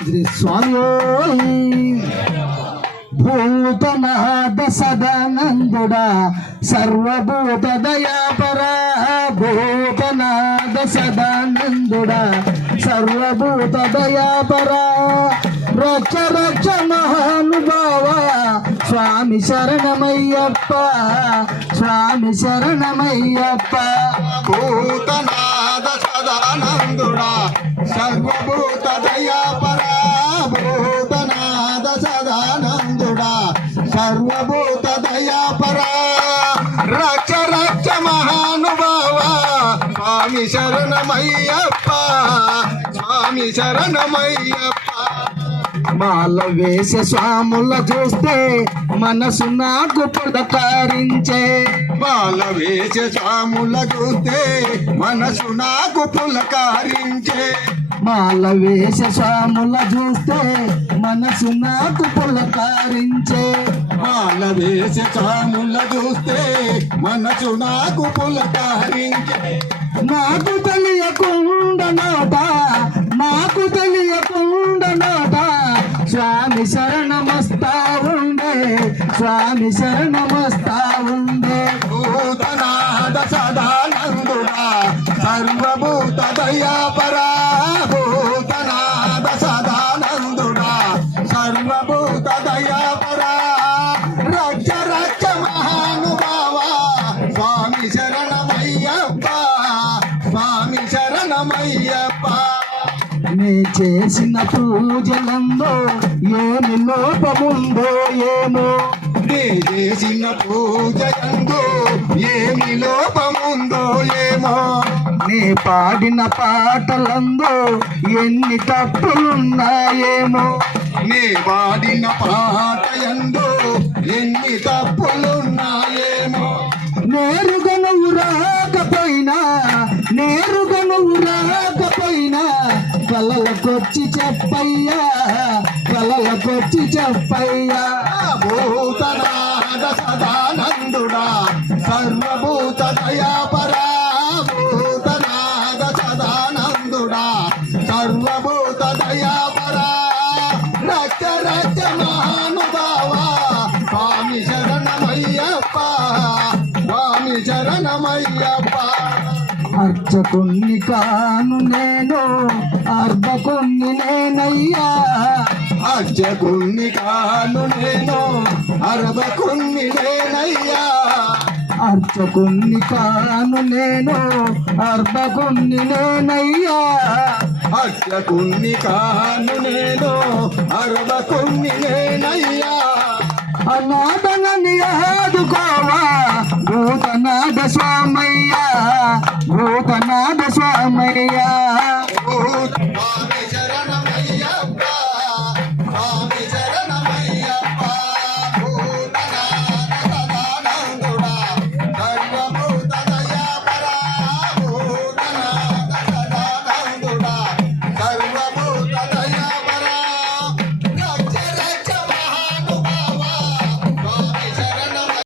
శ్రీ స్వామి భూతనాథ సదానందుడా సర్వభూత దయాపరా భూతనాథ సదానందుడా సర్వభూత దయాపరా రక్ష రక్ష మహానుభావ స్వామి శరణమయ్యప్ప స్వామి శరణమయ్యప్ప భూతనాద సదానందుడా సర్వభూత దయాపరా భూతనాద సదానందుడా సర్వభూత దయాపరా రక్ష స్వామి శరణమయ్యప్ప స్వామి శరణమయ్యప్ప. మాల వేస స్వాముల చూస్తే మనసు నాకు పుడకారించే బాల వేష స్వాముల చూస్తే మనసు నాకు పులకారించే. మాల వేష స్వాముల చూస్తే మనసు నాకు పులకారించే. బాల వేసి చాముల చూస్తే మనసు నాకు పులకారించే నాకు తెలియకుండనోట నాకు తెలియకుండనోట స్వామి శరణమస్తా ఉండే స్వామి శరణమస్తా ఉండే. భూతనాథ సదానందుడా సర్వభూత దయాపరా. భూతనాథ సదానందుడా సర్వభూత దయాపరా. రక్ష రక్ష మహానుభావ స్వామి శరణమయ్యప్ప స్వామి శరణమయ్యప్ప. నే చేసిన పూజలందో ఏమి లోపముందో ఏమో. నీ చేసిన పూజ యందు ఏమి లోపముందో ఏమో. నీ పాడిన పాటలందో ఎన్ని తప్పులున్నాయేమో. నీ పాడిన పాట తప్పులున్నాయేమో నేరుగా నువ్వు రాకపోయినా నేరుగా నువ్వు రాకపోయినా కలలకొచ్చి చెప్పయ్యా కలలకొచ్చి చెప్పయ్యా. భూతనాథ సదానందుడా సర్వభూత దయాపరా భూతనాథ సదానందుడా సర్వభూత దయాపరా రక్ష రక్ష శరణమయ్యప్ప అర్చకుణ్ణి కాను నేను అర్ధకుణ్ణి నేనయ్యా. అర్చకుణ్ణి కాను నేను అరవకుణ్ణి నేనయ్యా. అర్చకుణ్ణి కాను నేను అర్ధకుణ్ణి నేనయ్యా. అర్చకుణ్ణి కాను నేను అరవకుణ్ణి నేనయ్యా. అనాథనని భూతనాథ